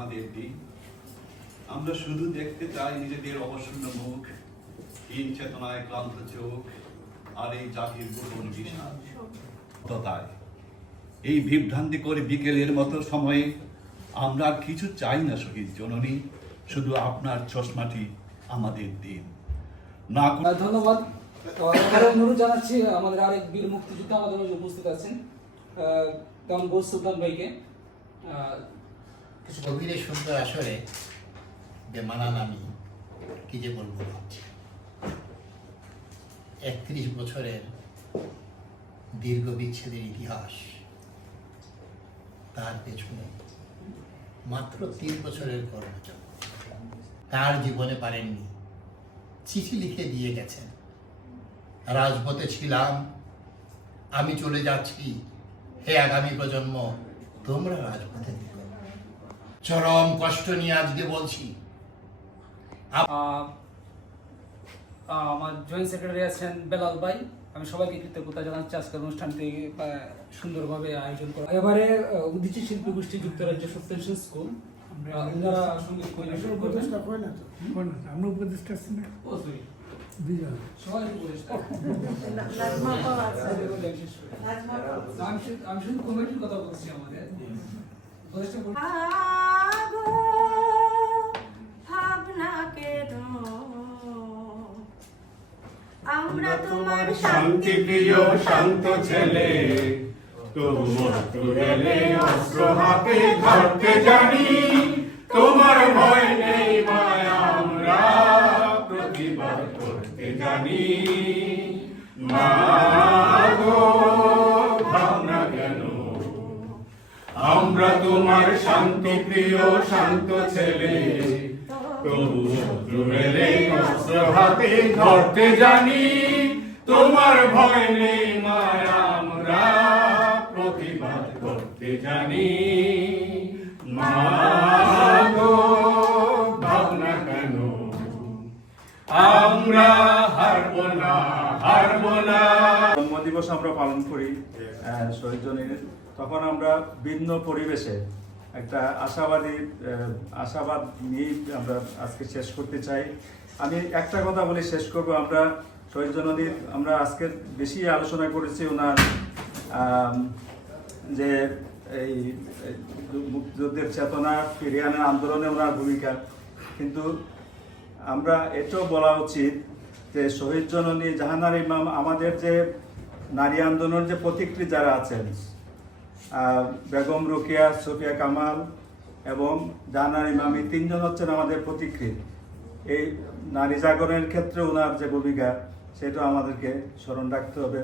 আমাদের দিন। আমরা শুধু দেখতে চাই নিজেদের অবসন্ন মুখ, হীন চেতনায় ক্লান্ত চোখ, আর এই জাতির গোপন বিষাদ। এই বিভ্রান্তি করে বিকেলের মতো সময়ে আমরা কিছু চাই না, শহীদ জননী, শুধু আপনার চশমাটি আমাদের দিন। না ধন্যবাদ। অনুরোধ জানাচ্ছি, আমাদের আরেক বীর মুক্তিযোদ্ধা আমাদের উপস্থিত আছেন বোস সুলতান ভাইকে। কিছু? কবিরের সুন্দর আসরে বেমানান আমি কি যে বলব একত্রিশ বছরের দীর্ঘ বিচ্ছেদের ইতিহাস তার পেছনে মাত্র তিন বছরের কর্মযোগ। তার জীবনে পারেননি। চিঠি লিখে দিয়ে গেছেন। রাজপথে ছিলাম। আমি চলে যাচ্ছি। হে আগামী প্রজন্ম, তোমরা রাজপথে চরম কষ্ট নিয়ে আজকে বলছি। আমার জয়েন্ট সেক্রেটারি আছেন বেলাল ভাই। আমি সবাইকে কৃতজ্ঞতা জানাচ্ছি আজকের অনুষ্ঠানটি সুন্দরভাবে আয়োজন করা। এবারে উদীচী শিল্পী গোষ্ঠী যুক্তরাজ্য সত্যেন স্কুল। আমরা উপদেষ্টা? আছি না? আমি শুধু কমিটির কথা বলছি আমাদের। আমরা তোমার শান্তি প্রিয় শান্ত ছেলে। তবু মৃত্যু গেলে অস্ত্র হাতে ধরতে জানি। তোমার ভয় নেই মায়া আমরা। প্রতিবাদ করতে জানি। মাগো আমরা তোমার শান্তি প্রিয়, শান্ত ছেলে। তবু এলে অস্ত্র হাতে ধরতে জানি। তোমার ভয় নেই, মায়া আমরা প্রতিবাদ করতে জানি। আমরা হারব না হারব না। জন্মদিবস আমরা পালন করি শহীদ জনের। তখন আমরা ভিন্ন পরিবেশে একটা আশাবাদী আশাবাদ নিয়েই আমরা আজকে শেষ করতে চাই। আমি একটা কথা বলে শেষ করব। আমরা শহীদ জনদীর আমরা আজকে বেশি আলোচনা করেছি ওনার যে এই এই মুক্তিযুদ্ধের চেতনা ফিরিয়ে আনার আন্দোলনে ওনার ভূমিকা। কিন্তু আমরা এটাও বলা উচিত যে শহীদ জননী জাহানার ইমাম আমাদের যে নারী আন্দোলনের যে প্রতিকৃতি যারা আছেন বেগম রোকেয়া, সোফিয়া কামাল এবং জাহানার ইমাম, এই তিনজন হচ্ছেন আমাদের প্রতিকৃত। এই নারী জাগরণের ক্ষেত্রে ওনার যে ভূমিকা সেটা আমাদেরকে স্মরণ রাখতে হবে।